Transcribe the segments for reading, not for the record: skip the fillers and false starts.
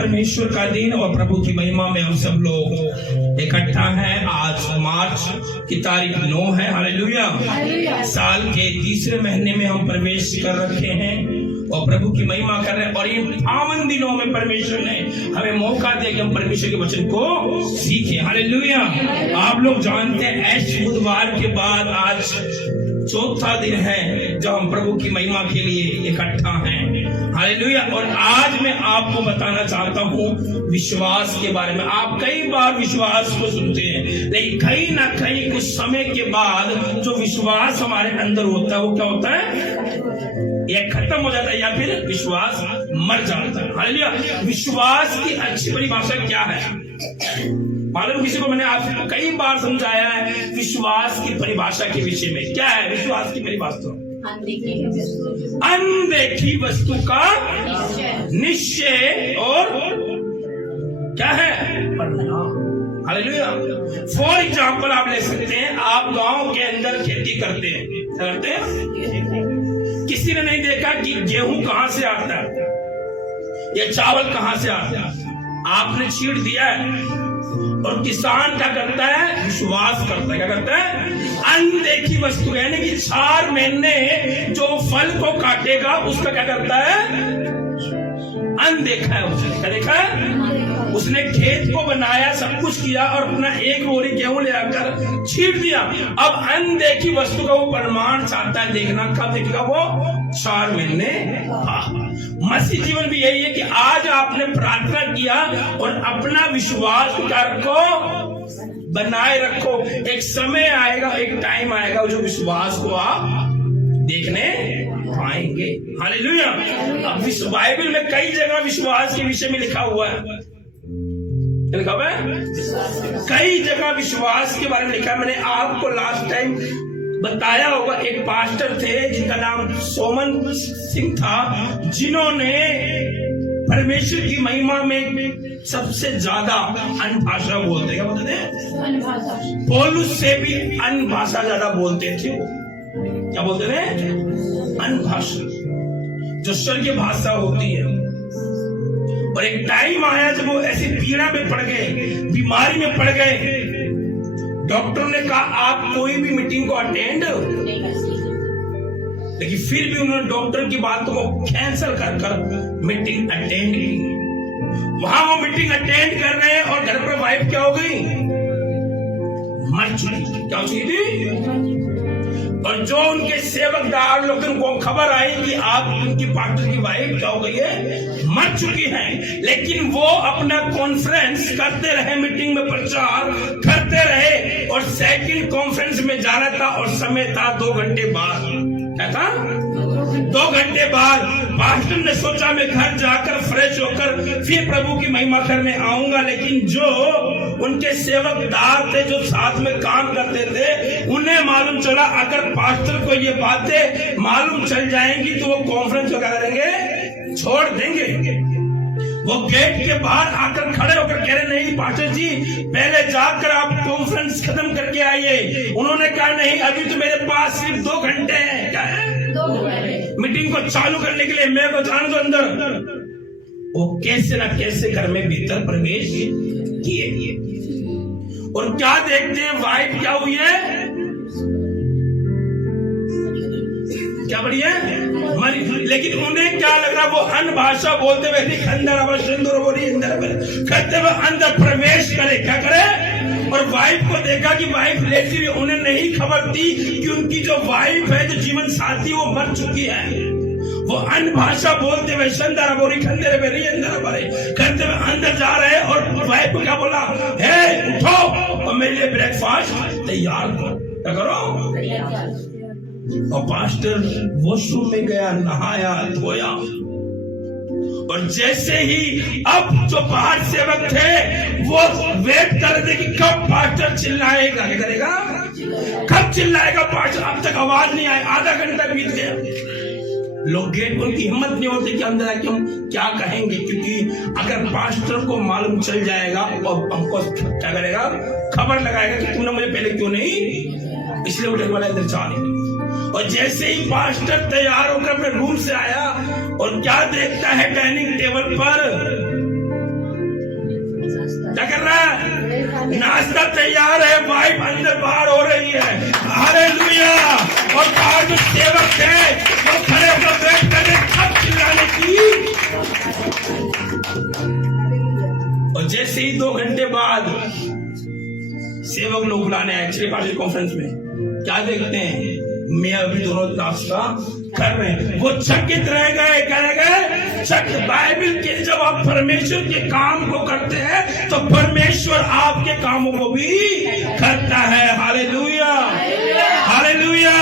परमेश्वर का दिन और प्रभु की महिमा में हम सब लोग इकट्ठा हैं। आज मार्च की तारीख 9 है। हालेलुया। साल के तीसरे महीने में हम प्रवेश कर रखे हैं और प्रभु की महिमा कर रहे हैं। और इन पावन दिनों में परमेश्वर ने हमें मौका दिया कि हम परमेश्वर के वचन को सीखें। हालेलुया। आप लोग जानते हैं ऐश बुधवार के बाद आज चौथा दिन है जब हम प्रभु की महिमा के लिए इकट्ठा हैं। हालेलुया। और आज मैं आपको बताना चाहता हूँ विश्वास के बारे में। आप कई बार विश्वास को सुनते हैं, लेकिन कहीं ना कहीं कुछ समय के बाद जो विश्वास हमारे अंदर होता है वो क्या होता है, या खत्म हो जाता है या फिर विश्वास मर जाता है। हालेलुया। विश्वास की अच्छी परिभाषा क्या है मालूम किसी को? मैंने आपको कई बार समझाया है विश्वास की परिभाषा के विषय में। क्या है विश्वास की परिभाषा? अनदेखी वस्तु का निश्चय और क्या है, परिणाम। हालेलुया। फॉर एग्जाम्पल आप ले सकते हैं, आप गांव के अंदर खेती करते हैं, करते हैं, किसी ने नहीं देखा कि गेहूं कहां से आता है या चावल कहां से आता है, आपने छींट दिया है। और किसान क्या करता है, विश्वास करता है। क्या करता है? अनदेखी वस्तु, यानी कि 4 महीने जो फल को काटेगा उसका क्या करता है, अनदेखा है। उसने क्या देखा है? उसने खेत को बनाया, सब कुछ किया और अपना एक बोरी गेहूं ले आकर छींट दिया। अब अनदेखी वस्तु का वो प्रमाण चाहता है देखना, कब देखेगा वो? 4 महीने। मसीह जीवन भी यही है कि आज आपने प्रार्थना किया और अपना विश्वास को बनाए रखो। एक समय आएगा, एक टाइम आएगा जो विश्वास को आप देखने पाएंगे। हालेलुया। अब बाइबल में कई जगह विश्वास के विषय में लिखा हुआ है। लिखा हुआ है कई जगह विश्वास के बारे में लिखा है। मैंने आपको लास्ट टाइम बताया होगा, एक पास्टर थे जिनका नाम सोमन सिंह था, जिन्होंने परमेश्वर की महिमा में सबसे ज्यादा अन्य भाषा बोलते। क्या बोलते थे? पौलुस से भी अन्य भाषा ज्यादा बोलते थे। क्या बोलते थे? अन्य भाषा, जो स्वर्गीय भाषा होती है। और एक टाइम आया जब वो ऐसी पीड़ा में पड़ गए, बीमारी में पड़ गए, डॉक्टर ने कहा आप कोई भी मीटिंग को अटेंड नहीं कर सकते, लेकिन फिर भी उन्होंने डॉक्टर की बात को कैंसिल कर मीटिंग अटेंड की। वहां वो मीटिंग अटेंड कर रहे हैं और घर पर वाइफ क्या हो गई, मर चुकी। क्या हो चुकी थी? और जो उनके सेवकदार लोग, उनको खबर आई कि आप उनकी पार्टनर की वाइफ क्या हो गई है, मर चुकी है, लेकिन वो अपना कॉन्फ्रेंस करते रहे, मीटिंग में प्रचार करते रहे। और सेकंड कॉन्फ्रेंस में जाना था और समय था 2 घंटे बाद। क्या था? 2 घंटे बाद पास्टर ने सोचा मैं घर जाकर फ्रेश होकर फिर प्रभु की महिमा करने आऊंगा। लेकिन जो उनके सेवकदार थे, जो साथ में काम करते थे, उन्हें मालूम चला अगर पास्टर को ये बातें मालूम चल जाएंगी तो वो कॉन्फ्रेंस क्या करेंगे, छोड़ देंगे। वो गेट के बाहर आकर खड़े होकर कह रहे नहीं पास्टर जी, पहले जाकर आप कॉन्फ्रेंस खत्म करके आइए। उन्होंने कहा नहीं, अभी तो मेरे पास सिर्फ 2 घंटे हैं। क्या है? 2 घंटे मीटिंग को चालू करने के लिए, मेरे को जाने दो अंदर। वो कैसे ना कैसे घर में भीतर प्रवेश किए। और क्या देखते हैं, वाइफ क्या हुई है, क्या बड़ी है, मरी। लेकिन उन्हें क्या लग रहा, वो अन्य भाषा बोलते हुए करते हुए अंदर प्रवेश करे। क्या करे? और वाइफ को देखा कि वाइफ लेटी हुई। उन्हें नहीं खबर थी कि उनकी जो वाइफ है, जो जीवन साथी, वो मर चुकी है। वो अन्य भाषा बोलते हुए करते हुए अंदर जा रहे और वाइफ को क्या बोला, हे उठो और मेरे लिए ब्रेकफास्ट तैयार करो। क्या करो? और पास्टर वॉशरूम में गया, नहाया धोया, और जैसे ही अब जो बाहर सेवक थे वो वेट कर रहे थे कि कब पास्टर चिल्लाएगा। क्या करेगा? कब चिल्लाएगा पास्टर? अब तक आवाज नहीं आई, आधा घंटा बीत गया। लोग गेट, उनकी हिम्मत नहीं होती कि अंदर आके हम क्या कहेंगे, क्योंकि अगर पास्टर को मालूम चल जाएगा और हमको क्या करेगा, खबर लगाएगा कि तुमने मुझे पहले क्यों नहीं, इसलिए उठने वाला अंदर चाह नहीं। और जैसे ही पास्टर तैयार होकर अपने रूम से आया और क्या देखता है, डाइनिंग टेबल पर नाश्ता तैयार है, वाइफ अंदर बाहर हो रही है, हालेलुया। और बाहर जो सेवक है वो खड़े होकर बैठ कर सब चिल्लाने की। और जैसे ही 2 घंटे बाद सेवक लोग बुलाने आए 6 पार्टी कॉन्फ्रेंस में, क्या देखते हैं, मैं अभी दोनों नाश्ता कर रहे हैं। वो चकित रह गए, कह गए चकित। बाइबल के जब आप परमेश्वर के काम को करते हैं तो परमेश्वर आपके कामों को भी करता है। Hallelujah, hallelujah.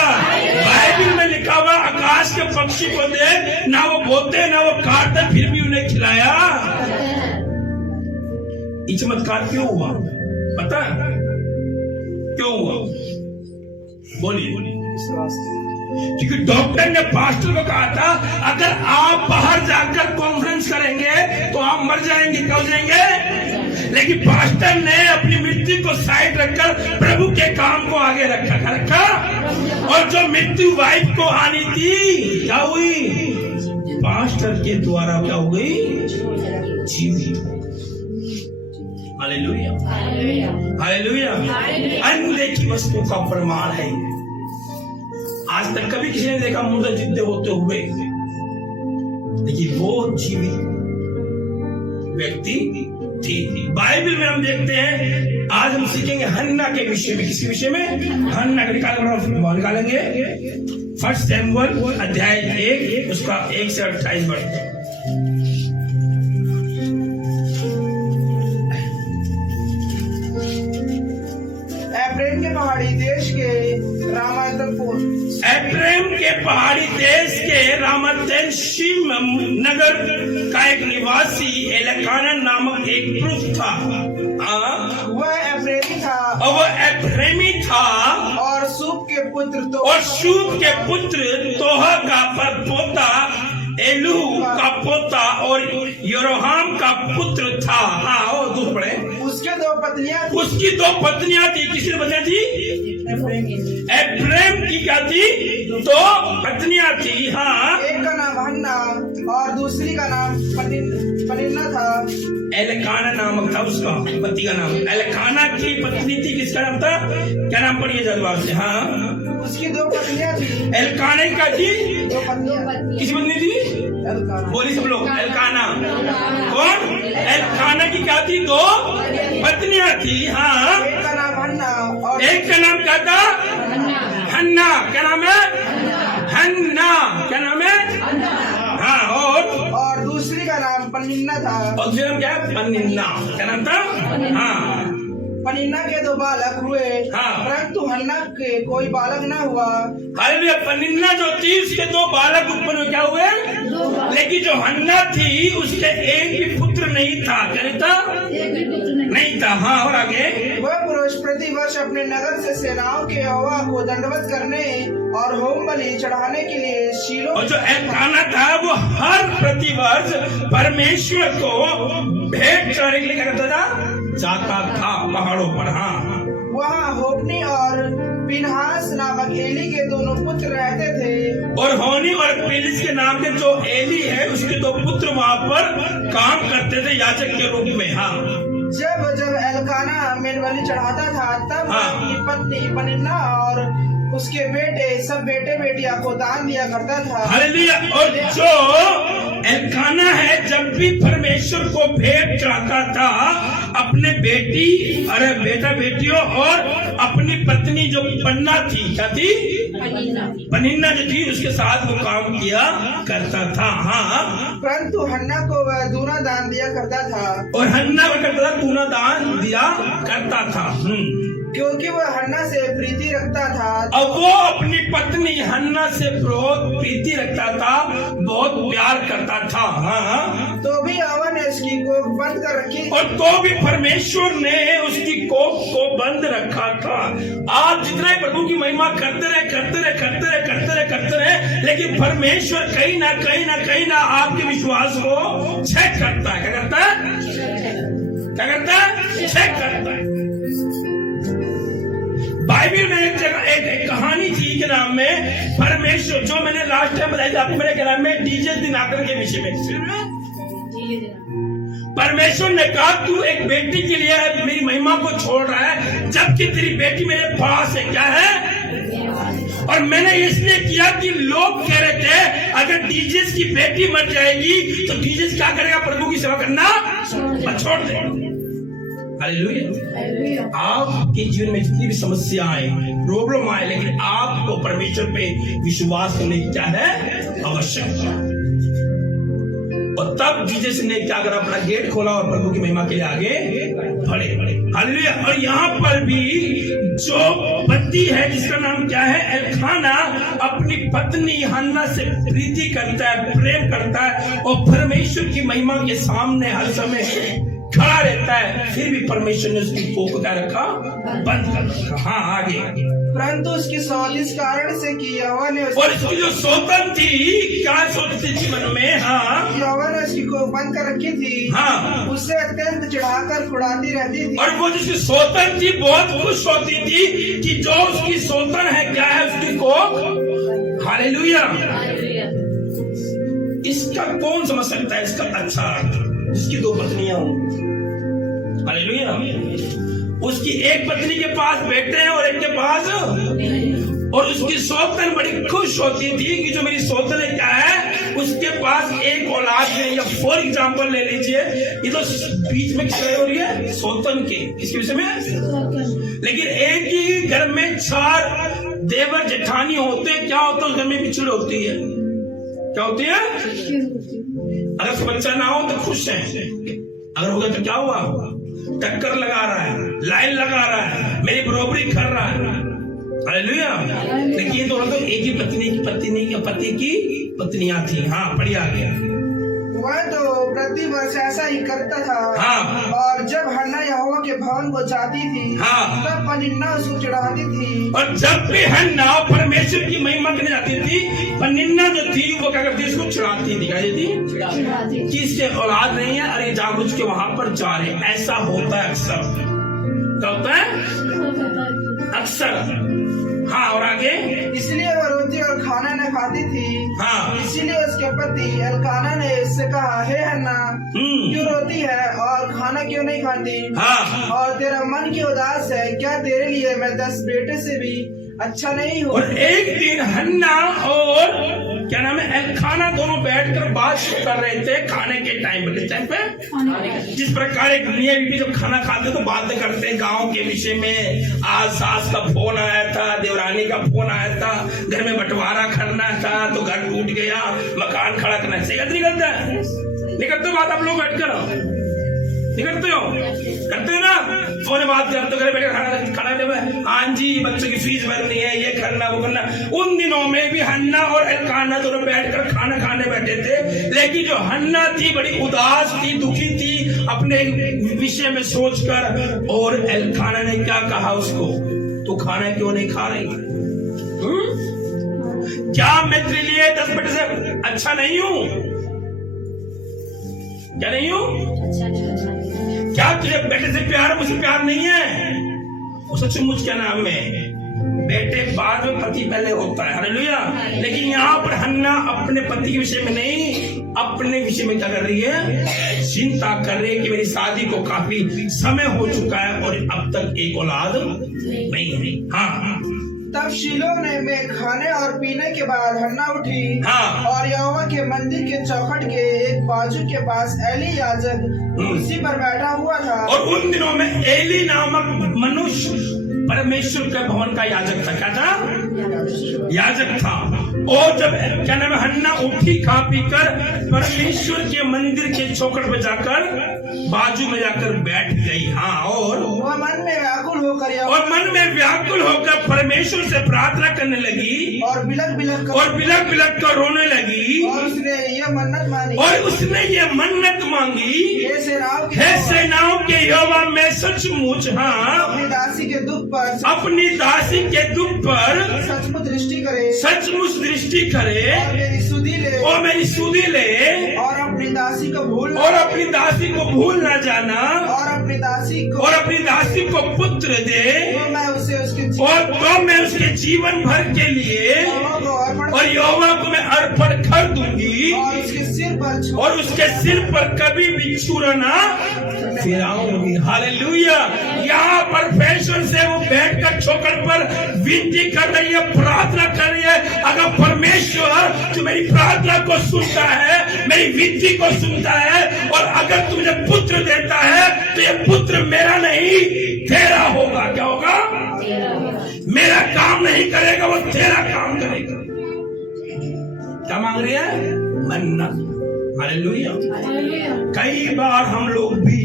बाइबल में लिखा हुआ आकाश के पक्षी को देख, ना वो बोते ना वो काटते, फिर भी उन्हें खिलाया। ये चमत्कार क्यों हुआ पता है? क्यों हुआ? बोलिए। क्योंकि डॉक्टर ने पास्टर को कहा था अगर आप बाहर जाकर कॉन्फ्रेंस करेंगे तो आप मर जाएंगे। कब जाएंगे? लेकिन पास्टर ने अपनी मृत्यु को साइड रखकर प्रभु के काम को आगे रखा। और जो मृत्यु वाइफ को आनी थी, क्या हुई? पास्टर के द्वारा क्या हो गई? जीवित। Hallelujah, hallelujah. अनदेखी वस्तु का प्रमाण है। आज तक कभी किसी ने देखा मुर्दा जिंदे होते हुए, लेकिन वो जीवित व्यक्ति थी। बाइबल में हम देखते हैं, आज हम सीखेंगे हन्ना के विषय में। किसी विषय में? हन्ना के निकालेंगे 1 शमूएल अध्याय 1 उसका 1 से 28 वर्ष। एफ्रेम के पहाड़ी देश के रामातैशिम नगर का एक निवासी एलकाना नामक एक पुरुष था। वह एफ्रेमी था, और वो एफ्रेमी था, और सूप के पुत्र तोहा का पोता, एलू का पोता और योरोहाम का पुत्र था। हाँ, और दूसरे पढ़े। उसकी 2 पत्नियां थी। किसी ने पत्नियां थी? एफ्रेम की क्या थी? 2 पत्नियां थी। हाँ, एक का नाम हन्ना और दूसरी का नाम पनिन्ना था। एलकाना नामक था उसका पति का नाम। एलकाना की पत्नी थी, किसका नाम था? क्या नाम पढ़िए जल्दबाज से। हाँ, उसकी 2 पत्नियां थी। एलकाना की क्या थी? 2 पत्नियां। किसी पत्नी थी? बोली सब लोग। एलकाना कौन? एलकाना की क्या थी? 2 पत्नियां थी। हाँ, एक का नाम हन्ना और एक का नाम क्या था? हन्ना। क्या नाम है? हन्ना। क्या नाम है? हाँ, और दूसरी का नाम पनिन्ना था। और दूसरा नाम क्या है? पनिन्ना। क्या नाम था? हाँ, पनिन्ना के 2 बालक हुए, हाँ। परंतु हन्ना के कोई बालक न हुआ। हालेलुया। पनिन्ना जो थी उसके 2 बालक उत्पन्न हुए। क्या हुए? लेकिन जो हन्ना थी उसके एक भी पुत्र नहीं था। क्या नहीं था? नहीं था। हाँ, और आगे? वह पुरुष प्रतिवर्ष अपने नगर से सेनाओं के यहोवा को दंडवत करने और होम बलि चढ़ाने के लिए शीलो। और जो एलकाना था वो हर प्रतिवर्ष परमेश्वर को भेंट चढ़ाने के लिए क्या करता था? जाता था पहाड़ों पर। हाँ, वहाँ होपनी और पिनहास नामक एली के 2 पुत्र रहते थे। और होनी और पेलिस के नाम के जो एली है उसके 2 पुत्र वहाँ पर काम करते थे याजक के रूप में। हाँ, जब एलकाना मेलबलि चढ़ाता था तब हाँ। उसकी पत्नी पनिन्ना और उसके बेटे सब बेटे बेटियां को दान दिया करता था। हालेलुया। और जो एलकाना है जब भी परमेश्वर को भेंट चढ़ाता था अपने बेटा बेटियों और अपनी पत्नी जो पन्ना थी, क्या थी? पनिन्ना जो थी, उसके साथ वो काम किया करता था। हाँ, परंतु हन्ना को वह दूना दान दिया करता था। और हन्ना में करता था, दूना दान दिया करता था। क्योंकि वह हन्ना से प्रीति रखता था। अब वो अपनी पत्नी हन्ना से बहुत प्रीति रखता था, बहुत प्यार करता था। हाँ, तो भी यहोवा ने उसकी कोख बंद कर रखी। और तो भी परमेश्वर ने उसकी कोख को बंद रखा था। आप जितना प्रभु की महिमा करते रहे, लेकिन परमेश्वर कहीं ना आपके विश्वास को चेक करता है। क्या करता है? चेक करता है। बाइबल में एक जगह एक कहानी थी के नाम में परमेश्वर, जो मैंने लास्ट टाइम बताई थी आपको मेरे नाम में, डीजे दिनाकर के विषय में। परमेश्वर ने कहा तू एक बेटी के लिए मेरी महिमा को छोड़ रहा है, जबकि तेरी बेटी मेरे पास है। क्या है? और मैंने इसलिए किया कि लोग कह रहे थे अगर जीसस की बेटी मर जाएगी तो जीसस क्या करेगा? प्रभु की सेवा करना छोड़ दे। हालेलुया। आपके जीवन में जितनी भी समस्या आए, प्रॉब्लम आए, लेकिन आपको परमेश्वर पे विश्वास करने की क्या है? आवश्यकता। और तब जीसस ने क्या करा? अपना गेट खोला और प्रभु की महिमा के लिए आगे बढ़े। हालेलुया। और यहाँ पर भी जो पति है जिसका नाम क्या है? एल्काना, अपनी पत्नी हन्ना से प्रीति करता है, प्रेम करता है और परमेश्वर की महिमा के सामने हर समय खड़ा रहता है। फिर भी परमेश्वर ने उसकी कोख क्या रखा? बंद कर रखा। हाँ, आगे। परंतु उसकी सौत इस कारण से कि यहोवा ने और इसकी जो सोतन थी, क्या सोचती थी मन में? हाँ, यहोवा ने उसकी कोख बंद कर रखी थी। हाँ, उससे अत्यंत चढ़ाकर खुड़ाती रहती थी। और वो जिसकी सोतन थी बहुत खुश होती थी कि जो उसकी सोतन है क्या है? उसकी कोख। हालेलुया। इसका कौन समझ सकता है इसका अच्छा अर्थ? जिसकी दो पत्नियां हो। हालेलुया। उसकी एक पत्नी के पास बेटे हैं और एक के पास, और उसकी सोतन बड़ी खुश होती थी कि जो मेरी सोतन है क्या है? उसके पास एक औलाद है। या फॉर एग्जाम्पल ले लीजिए, ये तो बीच में किस हो रही है? सोतन के। इसके विषय में। लेकिन एक ही घर में 4 देवर जेठानी होते हैं, क्या होता है? उस घर में बिछड़ होती है। क्या होती है? अगर बच्चा ना हो तो खुश है, अगर होगा तो क्या हुआ? टक्कर लगा रहा है, लाइन लगा रहा है, मेरी बरोबरी कर रहा है। हालेलुया। लेकिन दोनों तो एक ही पति की पत्नियां थी। हाँ, बढ़िया गया। वह तो प्रतिवर्ष ऐसा ही करता था। हाँ। और जब हन्ना यहोवा के भवन को जाती थी, हाँ, तब पनिन्ना उसको चढ़ाती थी। और जब भी हन्ना परमेश्वर की महिमा करने जाती थी, पनिन्ना जो थी वो क्या करती? इसको चढ़ाती दिखाई देती कि इससे औलाद नहीं है, अरे जागरूक के वहां पर जा रहे। ऐसा होता है अक्सर। क्या होता है? अक्सर। हाँ, और आगे? इसलिए वह रोटी और खाना न खाती थी। हाँ। इसीलिए उसके पति एल्काना ने इससे कहा, हे हन्ना, क्यों रोती है और खाना क्यों नहीं खाती? हाँ। और तेरा मन क्यों उदास है? क्या तेरे लिए मैं 10 बेटे से भी अच्छा नहीं हूँ? और एक दिन हन्ना और क्या नाम है? एल्काना दोनों बैठकर बात कर रहे थे खाने के टाइम पे। जिस प्रकार एक मियां बीवी जब खाना खाते तो बातें करते गांव के विषय में। आज सास का फोन आया था, देवरानी का फोन आया था, घर में बंटवारा करना था तो घर टूट गया, मकान खड़ा करना। सही नहीं करता है? नहीं करते बात आप लोग बैठकर? नहीं करते हो? करते हो ना? फोन बात करते घर बैठे खाना देवे। हाँ जी, बच्चों की फीस भरनी है, ये करना वो करना। उन दिनों में भी हन्ना और एल्काना दोनों बैठकर खाना खाने बैठे थे। लेकिन जो हन्ना थी बड़ी उदास थी, दुखी थी अपने विषय में सोचकर। और एल्काना ने क्या कहा उसको? तू खाना क्यों नहीं खा रही? क्या मैं तेरे लिए 10 बेटे से अच्छा नहीं हूं? क्या नहीं हूं? क्या तुझे बेटे से प्यार, मुझसे प्यार नहीं है? सचमुच क्या नाम है? बेटे बाद में, पति पहले होता है। हालेलुया। लेकिन यहाँ पर हन्ना अपने पति के विषय में नहीं, अपने विषय में क्या कर रही है? चिंता कर रही है कि मेरी शादी को काफी समय हो चुका है और अब तक एक औलाद नहीं है। हाँ। तब शीलो में खाने और पीने के बाद हन्ना उठी। हाँ। और यहोवा के मंदिर के चौखट के एक बाजू के पास एली याजक कुर्सी पर बैठा हुआ था। और उन दिनों में एली नामक मनुष्य परमेश्वर के भवन का याजक था। क्या था? याजक था। और जब क्या नाम है? हन्ना उठी खा पी कर परमेश्वर के मंदिर के चौखट पे जाकर बाजू में जाकर बैठ गई। हाँ। और वह मन में व्याकुल होकर परमेश्वर से प्रार्थना करने लगी और बिलक कर रोने लगी। और उसने ये मन्नत मांगी, हे सेनाओं के यहोवा, मैं सचमुच अपनी दासी के दुख पर सचमुच दृष्टि करे और मेरी सुधि ले और अपनी दासी को भूल न जाना और अपनी दासी को पुत्र दे। तो मैं उसके जीवन भर के लिए और यहोवा को मैं अर्पण कर दूंगी और उसके सिर पर कभी भी छुरा ना फिराऊंगी। हालेलुया। यहाँ परमेश्वर से वो बैठकर चौखट पर विनती कर रही है, प्रार्थना कर रही है। अगर परमेश्वर जो मेरी प्रार्थना को सुनता है, मेरी विनती को सुनता है, और अगर तू मुझे पुत्र देता है तो ये पुत्र मेरा नहीं तेरा होगा। क्या होगा? मेरा काम नहीं करेगा, वो तेरा काम करेगा। क्या मांग रही है? मन्नत। हालेलुया। कई बार हम लोग भी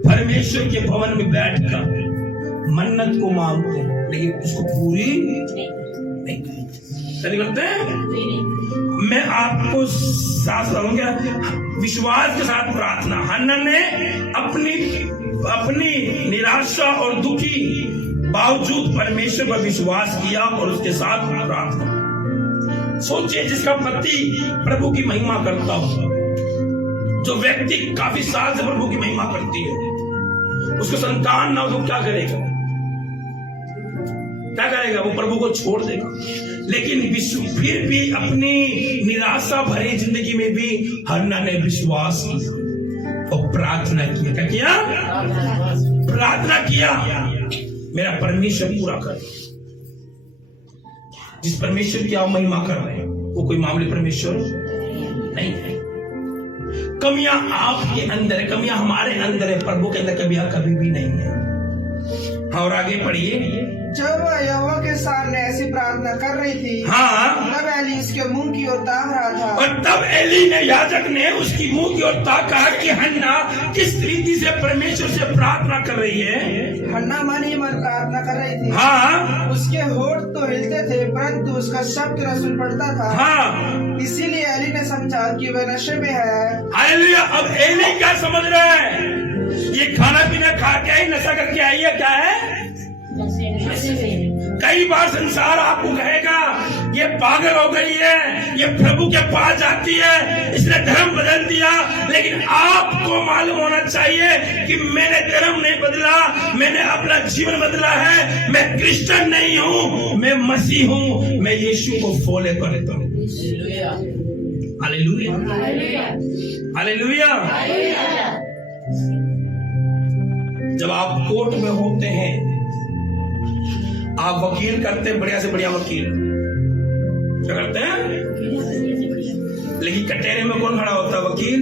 परमेश्वर के भवन में बैठकर मन्नत को मांगते हैं, लेकिन उसको पूरी नहीं करते हैं। मैं आपको साथ कहूंगा, विश्वास के साथ प्रार्थना। हन्ना ने अपनी निराशा और दुखी बावजूद परमेश्वर पर विश्वास किया और उसके साथ प्रार्थना। सोचिए, जिसका पति प्रभु की महिमा करता हो, जो व्यक्ति काफी साल से प्रभु की महिमा करती है, उसको संतान ना हो तो क्या करेगा? क्या करेगा? वो प्रभु को छोड़ देगा। लेकिन फिर भी अपनी निराशा भरी जिंदगी में भी हन्ना ने विश्वास किया और प्रार्थना किया। क्या किया? प्रार्थना किया, मेरा परमेश्वर पूरा कर। जिस परमेश्वर की आप महिमा कर रहे हैं वो कोई मामूली परमेश्वर नहीं है। कमियां आपके अंदर है, कमियां हमारे अंदर है, प्रभु के अंदर कमियां कभी भी नहीं है। और आगे पढ़िए। जब वह यहोवा के सामने ऐसी प्रार्थना कर रही थी, हाँ, तब एली उसके मुंह की ओर ताक रहा था। और तब एली ने, याजक ने उसकी मुंह की ओर ताका कि हन्ना किस रीति से परमेश्वर से प्रार्थना कर रही है। हन्ना मन ही मन प्रार्थना कर रही थी। हाँ, उसके होठ तो हिलते थे, परंतु उसका शब्द न सुन पड़ता था। हाँ, इसीलिए एली ने समझा कि वह नशे में है। हालेलुया। अब एली क्या समझ रहा है? ये खाना पीना खा के ही नशा करके आई है। क्या है? कई बार संसार आपको कहेगा ये पागल हो गई है, ये प्रभु के पास जाती है, इसने धर्म बदल दिया। लेकिन आपको मालूम होना चाहिए कि मैंने धर्म नहीं बदला, मैंने अपना जीवन बदला है। मैं क्रिश्चियन नहीं हूँ, मैं मसीह हूँ, मैं यीशु को फॉलो करता हूँ। Hallelujah, hallelujah. जब आप कोर्ट में होते हैं, आप वकील करते हैं, बढ़िया से बढ़िया वकील क्या करते हैं, लेकिन कटहरे में कौन खड़ा होता है? वकील,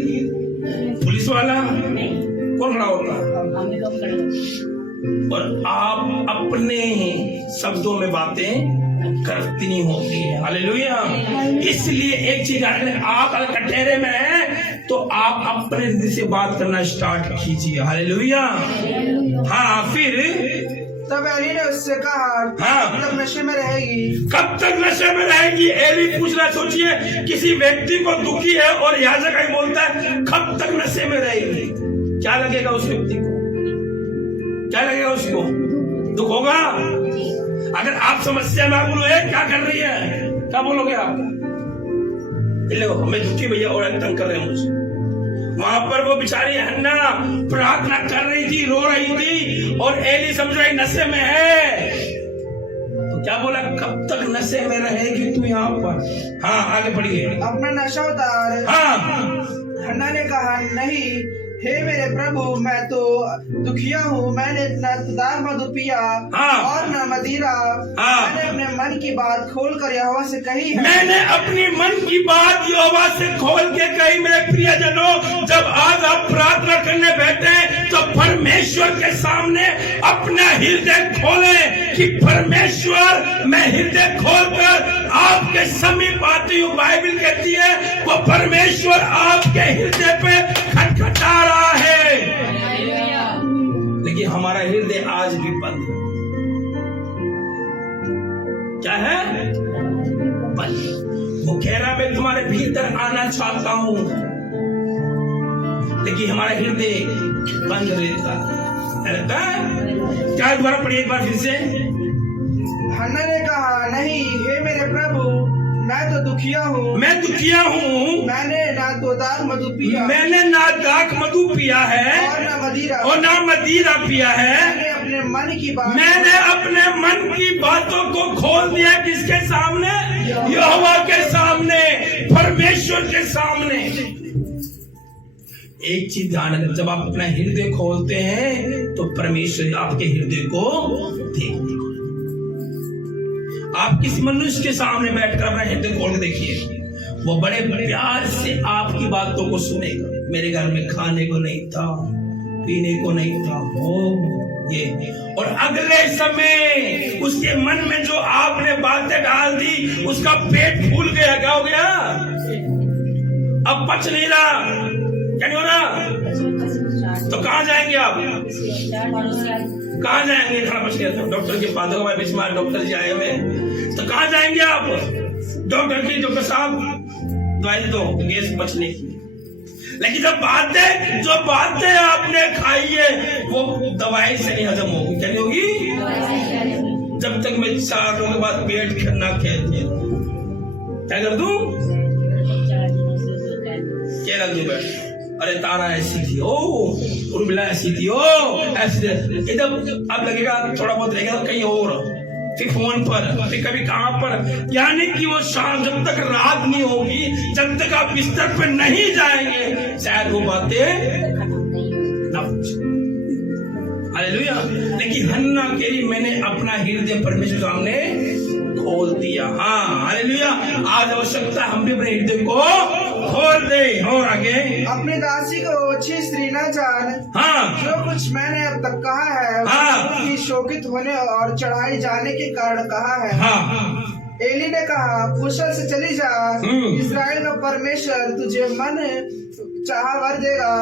पुलिस वाला, कौन खड़ा होता है? और आप अपने शब्दों में बातें करती नहीं होती है। हालेलुया। इसलिए एक चीज, आप अगर कटहरे में हैं तो आप अपने दिल से बात करना स्टार्ट कीजिए। हालेलुया। हाँ, फिर तब एली ने उससे कहा, हाँ, कब तक नशे में रहेगी? कब तक नशे में रहेगी? एली पूछ रहा। सोचिए, किसी व्यक्ति को दुखी है और याजक आई बोलता है कब तक नशे में रहेगी। क्या लगेगा उस व्यक्ति को? क्या लगेगा उसको? दुख होगा। अगर आप समस्या में बोलोगे क्या कर रही है, क्या बोलोगे आप? हमें दुखी भैया और तंग कर रहे हैं मुझे। वहां पर वो बेचारी हन्ना प्रार्थना कर रही थी, रो रही थी, और एली समझ रही नशे में है। तो क्या बोला? कब तक नशे में रहेगी तू यहाँ पर? हाँ, आगे बढ़िए। अपना नशा उतार। हाँ, हन्ना ने कहा, नहीं हे मेरे प्रभु, मैं तो दुखिया हूँ, मैंने न दार मधु पिया, हाँ, और न मदिरा। हाँ, मैंने अपने मन की बात खोल कर यहोवा से कही है। मैंने अपनी मन की बात यहोवा से खोल के कही। मेरे प्रियजनों, जब आज आप प्रार्थना करने बैठे तो परमेश्वर के सामने अपना हृदय खोले कि परमेश्वर, मैं हृदय खोलकर आपके समीप आती हूँ। बाइबल कहती है वो परमेश्वर आपके हृदय पे खटखटा रहा है, लेकिन हमारा हृदय आज भी बंद है। क्या है? बंद। वो कह रहा मैं तुम्हारे भीतर आना चाहता हूं, लेकिन हमारा हृदय बंद रहता है। क्या दोबारा पढ़िए एक बार फिर से। हन्ना ने कहा, नहीं हे मेरे प्रभु, मैं तो दुखिया हूँ, मैं दुखिया हूँ, मैंने ना तो दाख मधु पिया, मैंने ना दाख मधु पिया है, और ना मदिरा पिया है। मैंने अपने मन की बात मैंने अपने मन की बातों को खोल दिया। किसके सामने? यहोवा के सामने, परमेश्वर के सामने। एक चीज ध्यान रखना, जब आप अपना हृदय खोलते हैं तो परमेश्वर आपके हृदय को देखते हैं। आप किस मनुष्य के सामने बैठकर अपना हृदय खोल के देखिए, वो बड़े प्यार से आपकी बातों को सुनेगा। मेरे घर में खाने को नहीं था, पीने को नहीं था, हो ये, और अगले समय उसके मन में जो आपने बातें डाल दी, उसका पेट फूल गया। क्या हो गया? अब पच नहीं रहा। क्या नहीं हो रहा? तो कहाँ जाएंगे आप? कहाँ जाएंगे? खाना पच गया तो डॉक्टर के पास, हमारे बीच में डॉक्टर जी आए हुए, तो कहाँ जाएंगे आप? डॉक्टर साहब दवाई दो गैस बचने की। लेकिन जो बातें आपने खाई है वो दवाई से नहीं हजम होगी। क्या नहीं होगी? जब तक मैं 4 रोज के बाद पेट ना खेलते, क्या कर दूं? क्या रख दूं? अरे तारा ऐसी थी, ओ उर्मिला ऐसी थी, ओ ऐसी एकदम। अब लगेगा थोड़ा बहुत रहेगा कहीं और, फिर फोन पर, फिर कभी कहां पर। यानी कि वो शाम जब तक रात नहीं होगी, जब तक आप बिस्तर पर नहीं जाएंगे, शायद वो बातें ना पूछे। हालेलुया। लेकिन हन्ना कह रही, मैंने अपना हृदय परमेश्वर सामने खोल दिया। हाँ हालेलुया। आज आवश्यकता हम भी अपने हृदय को खोल दे। और आगे, अपनी दासी को अच्छी स्त्री न जान। हाँ, जो कुछ मैंने अब तक कहा है, हाँ, शोकित होने और चढ़ाई जाने के कारण कहा है। हाँ, एली ने कहा, कुशल से चली जा, इस्राएल का परमेश्वर तुझे मन चाहा वर देगा।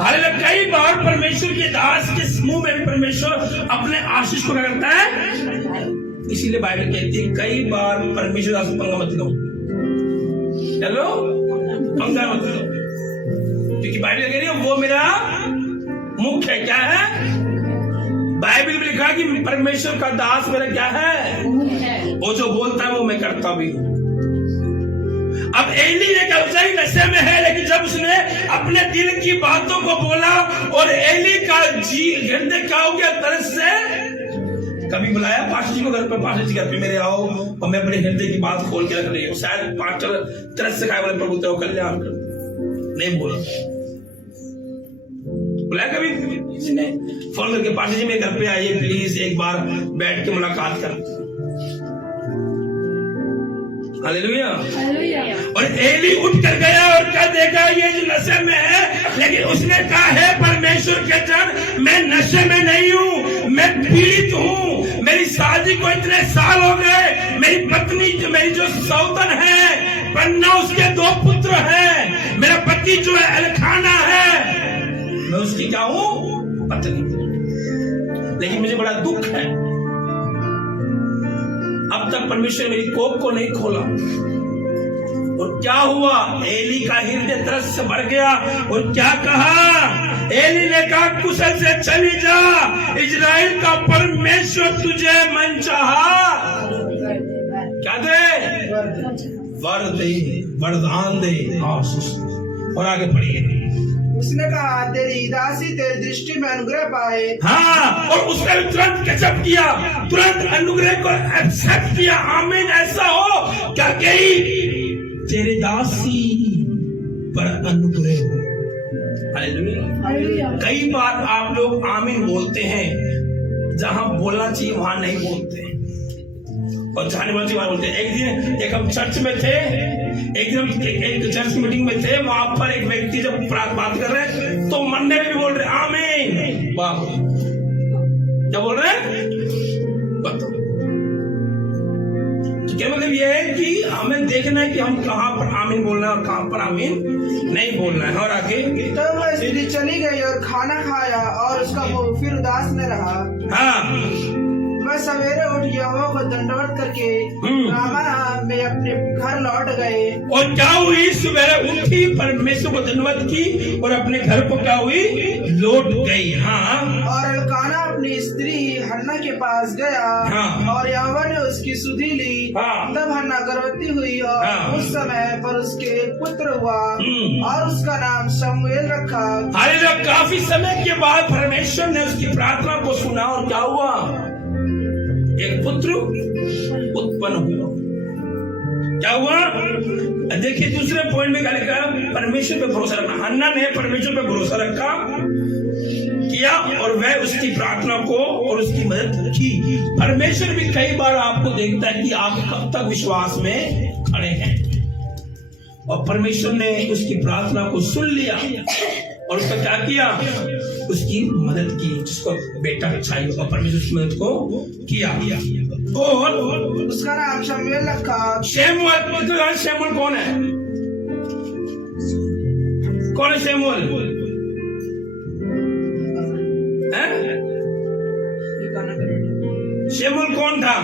हालेलुया। कई बार परमेश्वर के दास के मुंह में भी परमेश्वर अपने आशीष को करता है। इसीलिए बाइबल कहती है कई बार परमेश्वर दास पंगा मत लो। चलो पंगा मत लो, क्योंकि बाइबल कह रही है वो मेरा मुख्य है। क्या है? बाइबल में लिखा कि परमेश्वर का दास मेरा क्या है? वो जो बोलता है वो मैं करता भी हूं। अब एली ने कब्जा ही नशे में है, लेकिन जब उसने अपने दिल की बातों को बोला और एली का हृदय क्या हो गया तरस से, कभी बुलाया पास्टर जी को घर पर, पास्टर जी घर पे मेरे आओ और मैं अपने हृदय की बात खोल के रख रही हूँ। शायद पास्टर तरस से खाए बोले प्रभु तेरा कल्याण कर, नहीं बोला। बुलाया कभी किसी ने फोन करके, पास्टर जी मेरे घर पे आइए प्लीज, एक बार बैठ के मुलाकात कर। हालेलुया। और एली उठ कर गया और क्या देखा, ये जो नशे में है, लेकिन उसने कहा है परमेश्वर के जन, मैं नशे में नहीं हूँ, मैं पीड़ित हूँ। मेरी शादी को इतने साल हो गए, मेरी पत्नी जो मेरी जो सौतन है, पन्ना उसके 2 पुत्र हैं, मेरा पति जो है एलखाना है, मैं उसकी क्या हूँ? पत्नी। लेकिन मुझे बड़ा दुख है, अब तक परमेश्वर मेरी कोख को नहीं खोला। और क्या हुआ? एली का हृदय तरस से भर गया और क्या कहा? एली ने कहा, कुशल से चली जा, इजराइल का परमेश्वर तुझे मन चाहा क्या दे? वर दे, वरदान दे। और आगे पढ़िए। उसने कहा, तेरी दासी तेरी दृष्टि में अनुग्रह पाए। हाँ, और उसने तुरंत एक्सेप्ट किया, तुरंत अनुग्रह को एक्सेप्ट किया। आमीन। ऐसा हो क्या कही तेरी दासी पर अनुग्रह हो। हालेलुया। कई बार आप लोग आमीन बोलते हैं, जहां बोलना चाहिए वहां नहीं बोलते हैं, और जाने वाले बात बोलते हैं। एक दिन एक हम चर्च में थे, एक दिन एक चर्च मीटिंग में थे, वहां पर एक व्यक्ति जब बात कर रहे तो मन में भी बोल रहे आमीन। वाह, क्या बोल रहे हैं? बताओ। तो क्या मतलब ये है कि हमें देखना है कि हम कहां पर आमीन बोलना है और कहां पर आमीन नहीं बोलना है। और आगे, तब वह स्त्री चली गई और खाना खाया और उसका मुंह फिर उदास में रहा। हाँ, वह सवेरे उठ यहोवा को दंडवत करके रामा में अपने घर लौट गए। और क्या हुई? सवेरे उठी, परमेश्वर को धन्यवाद की और अपने घर को क्या हुई? लौट गई। हाँ। और एल्काना अपनी स्त्री हन्ना के पास गया। हाँ। और यहोवा ने उसकी सुधि ली। हाँ। तब हन्ना गर्भवती हुई और हाँ। उस समय पर उसके एक पुत्र हुआ और उसका नाम शमूएल रखा। हालेलुया। काफी समय के बाद परमेश्वर ने उसकी प्रार्थना को सुना और क्या हुआ? एक पुत्र उत्पन्न हुआ। क्या हुआ? देखिए दूसरे पॉइंट में क्या लिखा? परमेश्वर पे भरोसा रखना। हन्ना ने परमेश्वर पे भरोसा रखा किया और वह उसकी प्रार्थना को और उसकी मदद की। परमेश्वर भी कई बार आपको देखता है कि आप कब तक विश्वास में खड़े हैं, और परमेश्वर ने उसकी प्रार्थना को सुन लिया और उसका क्या किया? उसकी मदद की, जिसको बेटा चाहिए और परमेश्वर उसकी मदद को किया। और उसका नाम शमूएल रखा। शमूएल। शमूएल कौन है? कौन है शमूएल? शमूएल कौन था?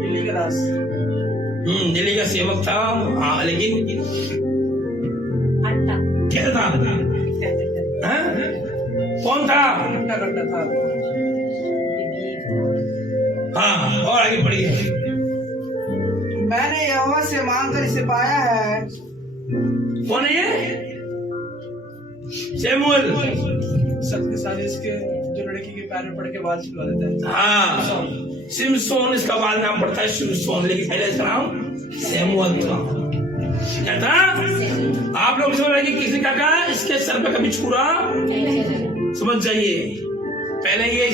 दिल्ली का दास। दिल्ली का सेवक था। हाँ, लेकिन क्या था? कौन था? हाँ, और आगे बढ़िए। मैंने यहोवा से मांग कर इसे पाया है। कौन है ये? शमूएल। शक्तिशाली इसके जो लड़की के पैर में पड़ के बाल छिलवा देता है। हाँ, सिमसोन इसका बाद नाम पड़ता है, सिमसोन, लेकिन पहले इसका नाम शमूएल था। क्या था? आप लोग समझ रहे कि किसी का कहा इसके सर पे कभी छुरा, समझ जाइए। पहले ये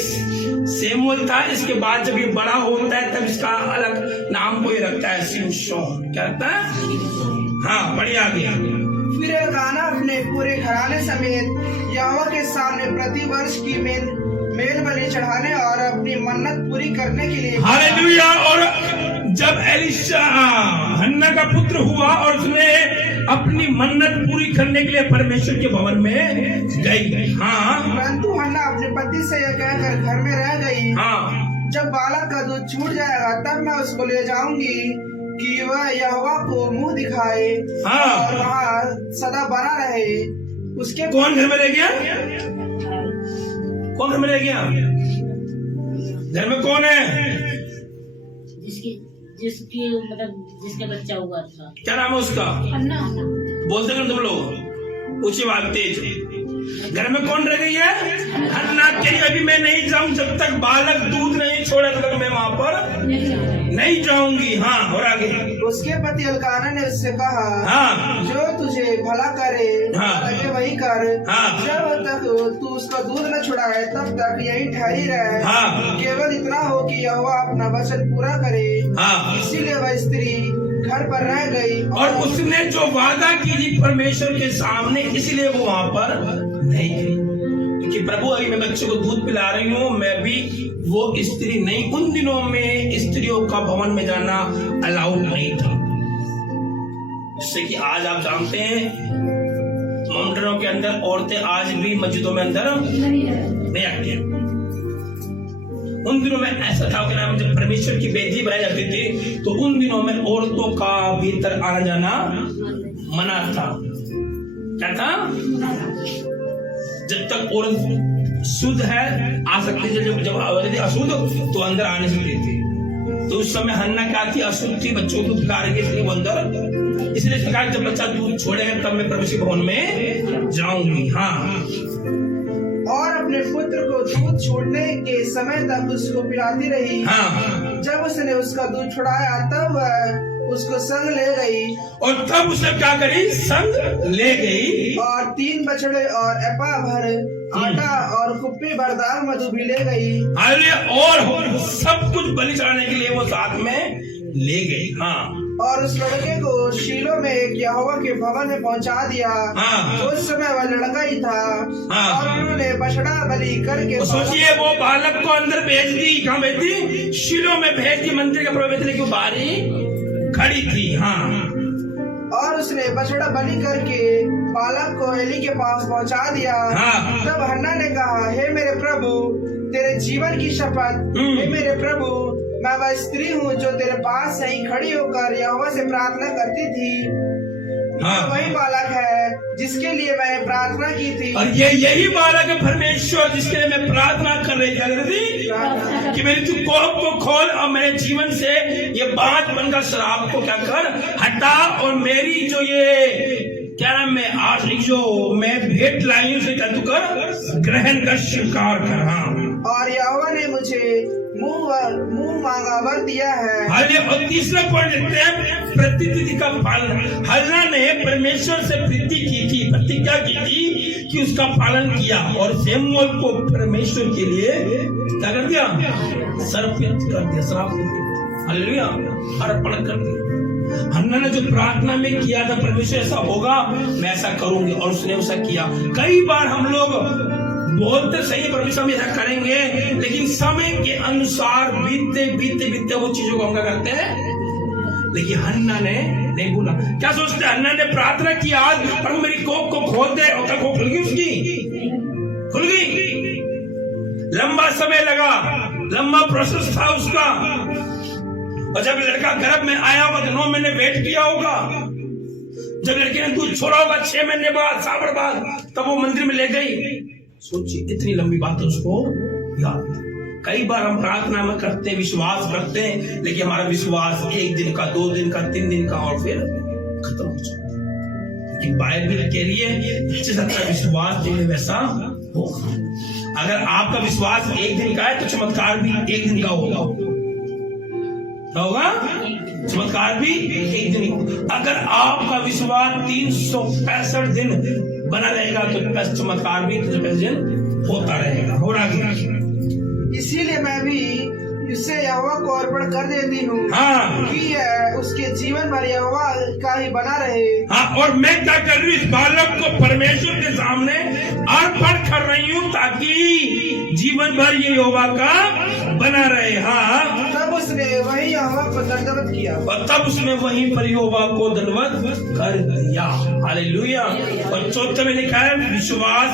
शमूएल था, इसके बाद जब ये बड़ा होता है तब इसका अलग नाम कोई रखता है, सिमसोन। क्या रखता है? हाँ, बढ़िया गया। फिर एल्काना अपने पूरे घराने समेत यहोवा के सामने प्रति वर्ष की मेल बलि चढ़ाने और अपनी मन्नत पूरी करने के लिए। हालेलुया। और जब एलिशा हन्ना का पुत्र हुआ और उसने अपनी मन्नत पूरी करने के लिए परमेश्वर के भवन में गई। हाँ। परंतु हन्ना अपने पति से यह कहकर घर में रह गई। हाँ। जब बालक का दूध छूट जाएगा तब मैं उसको ले जाऊंगी कि वह यहोवा को मुंह दिखाए। हाँ। और वहाँ सदा बना रहे। उसके कौन घर में रह गया? कौन घर में रह गया? घर में कौन है? जिसकी मतलब जिसका बच्चा हुआ था। क्या नाम है उसका? हन्ना। बोलते कर तुम लोग ऊंची बात तेज। घर में कौन रह गई है? हन्ना। के लिए अभी मैं नहीं जाऊं जब तक बालक दूध नहीं छोड़े तब तक मैं वहां पर नहीं जाऊंगी। हाँ, और आगे? उसके पति एल्काना ने उससे कहा। हाँ। जो तुझे भला करे लगे वही कर। हाँ। जब तक तू उसका दूध न छुड़ाए तब तक यही ठहरी रहे। हाँ। केवल इतना हो कि यहोवा अपना वचन पूरा करे। हाँ। इसीलिए वह स्त्री घर पर रह गई और उसने जो वादा की थी परमेश्वर के सामने, इसलिए वो वहां पर नहीं गई, क्योंकि प्रभु अभी मैं बच्चे को दूध पिला रही हूँ, मैं भी वो स्त्री नहीं। उन दिनों में स्त्रियों का भवन में जाना अलाउड नहीं था, जिससे कि आज आप जानते हैं मंदिरों के अंदर औरतें आज भी मस्जिदों में अंदर नहीं आती हैं। उन दिनों में ऐसा था कि नाम जब परमेश्वर की बेदी बनाई जाती थी तो उन दिनों में औरतों का भीतर आना जाना मना था। क्या था? जब तक औरत शुद्ध है आ सकती थी, जब अशुद्ध तो अंदर आने सकती थी। तो उस समय हन्ना क्या थी? अशुद्ध थी, बच्चों को दिखा रही थी वो अंदर। इसलिए कहा जब बच्चा दूध छोड़ेगा तब मैं परमेश्वर भवन में जाऊंगी। हाँ। और अपने पुत्र को दूध छोड़ने के समय तक उसको पिलाती रही। हाँ। जब उसने उसका दूध छुड़ाया तब वह उसको संग ले गई। और तब उसने क्या करी? संग ले गई और 3 बछड़े और एपा भर आटा और कुप्पी भरदार मधु भी ले गई। और सब कुछ बलि चढ़ाने के लिए वो साथ में ले गई। हाँ। और उस लड़के को शीलो में एक यहोवा के भवन में पहुंचा दिया। हाँ। उस समय वह लड़का ही था। हाँ। और उन्होंने बछड़ा बलि करके सोचिए वो बालक को अंदर भेज दी। कहाँ भेज दी? शीलो में भेज दी, मंदिर के प्रवेश लेके बारी खड़ी थी। हाँ। और उसने बछड़ा बलि करके बालक को एली के पास पहुंचा दिया। हाँ। तब हन्ना ने कहा, हे मेरे प्रभु, तेरे जीवन की शपथ, हे मेरे प्रभु, मैं वह स्त्री हूँ जो तेरे पास यहीं खड़ी होकर यहोवा से प्रार्थना करती थी। हाँ। वही बालक है जिसके लिए मैंने प्रार्थना की थी। और यही बालक है परमेश्वर जिसके लिए मैं प्रार्थना कर रही थी कि मेरी तू कोप को खोल और मेरे जीवन से ये बात बनकर शराब को क्या कर हटा, और मेरी जो ये क्या नाम है आज जो मैं भेंट लाई उसे क्या तू कर ग्रहण कर, स्वीकार कर। हाँ। और यहोवा ने मुझे मुंह मांगा वर दिया है। और तीसरा पॉइंट देखते हैं, प्रतिनिधि का पालन। हन्ना ने परमेश्वर से प्रतिज्ञा की थी कि उसका पालन किया, और शमूएल को परमेश्वर के लिए क्या कर दिया, समर्पित कर दिया, हालेलुया, अर्पण कर दिया। हन्ना ने जो प्रार्थना में किया था, परमेश्वर ऐसा होगा मैं ऐसा करूंगी, और उसने ऐसा किया। कई बार हम लोग बोलते सही परमेश्वर हम ऐसा करेंगे, लेकिन समय के अनुसार बीतते वो चीजों को हम क्या करते हैं। लेकिन हन्ना ने नहीं बोला। क्या सोचते हैं, हन्ना ने प्रार्थना की आज पर मेरी कोख को खोल दे, और क्या कोख खुल गई उसकी, खुल गई। लंबा समय लगा, लंबा प्रोसेस था उसका, और जब लड़का गर्भ में आया होगा तो 9 महीने वेट किया होगा। जब लड़के ने दूध छोड़ा होगा 6 महीने बाद, साल बाद, तब वो मंदिर में ले गई। सोचिए इतनी लंबी बात उसको याद। कई बार हम प्रार्थना में करते हैं, विश्वास करते हैं, लेकिन हमारा विश्वास 1 दिन का, 2 दिन का, 3 दिन का, और फिर खत्म हो जाता है। लेकिन बाइबल कह रही है जिस तरह विश्वास जो है वैसा होगा। अगर आपका विश्वास 1 दिन का है तो चमत्कार भी 1 दिन का होगा। चमत्कार भी 1 दिन। अगर आपका विश्वास 365 दिन बना रहेगा तो चमत्कार भी 365 दिन होता रहेगा, हो रहा है। इसीलिए मैं भी इससे यहोवा को अर्पण कर देती हूँ। हाँ। कि उसके जीवन भर यहोवा का ही बना रहे। हाँ, और मैं क्या कर रही हूँ, इस बालक को परमेश्वर के सामने अर्पण कर रही हूँ ताकि जीवन भर ये यहोवा का बना रहे। हाँ। तब उसने वही यहोवा को दंडवत किया, और तब उसने वहीं पर यहोवा को दंडवत कर दिया। हालेलुया। और 4 में लिखा है विश्वास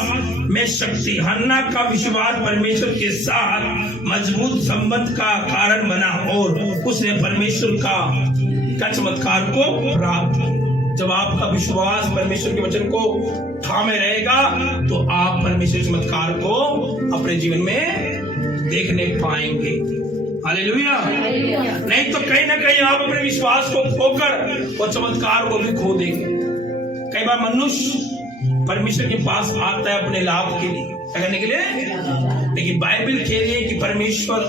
में शक्ति। हन्ना का विश्वास परमेश्वर के साथ मजबूत संबंध का कारण बना, और उसने परमेश्वर का चमत्कार को प्राप्त। जब आपका विश्वास परमेश्वर के वचन को थामे रहेगा तो आप परमेश्वर के चमत्कार को अपने जीवन में देखने पाएंगे। हालेलुया। नहीं तो कहीं ना कहीं आप अपने विश्वास को खोकर और चमत्कार को भी खो देंगे। कई बार मनुष्य परमेश्वर के पास आता है अपने लाभ के लिए, क्या करने के लिए, लेकिन बाइबल कह रही है कि परमेश्वर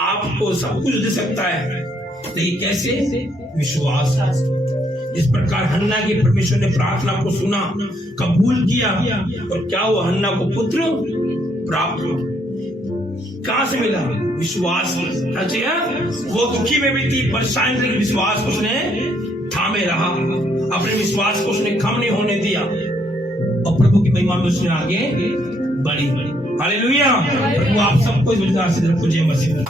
आपको सब कुछ दे सकता है, लेकिन कैसे, विश्वास। इस प्रकार हन्ना की परमेश्वर ने प्रार्थना को सुना, कबूल किया, और क्या हुआ, हन्ना को पुत्र प्राप्त हुआ। कहां से मिला, विश्वास। वो दुखी में भी थी, परेशान थी, विश्वास उसने थामे रहा, अपने विश्वास को उसने कम नहीं होने दिया, और प्रभु की महिमा में उसने आगे बढ़ी। हालेलुया। प्रभु आप सबको इस विचार से जय मसीह।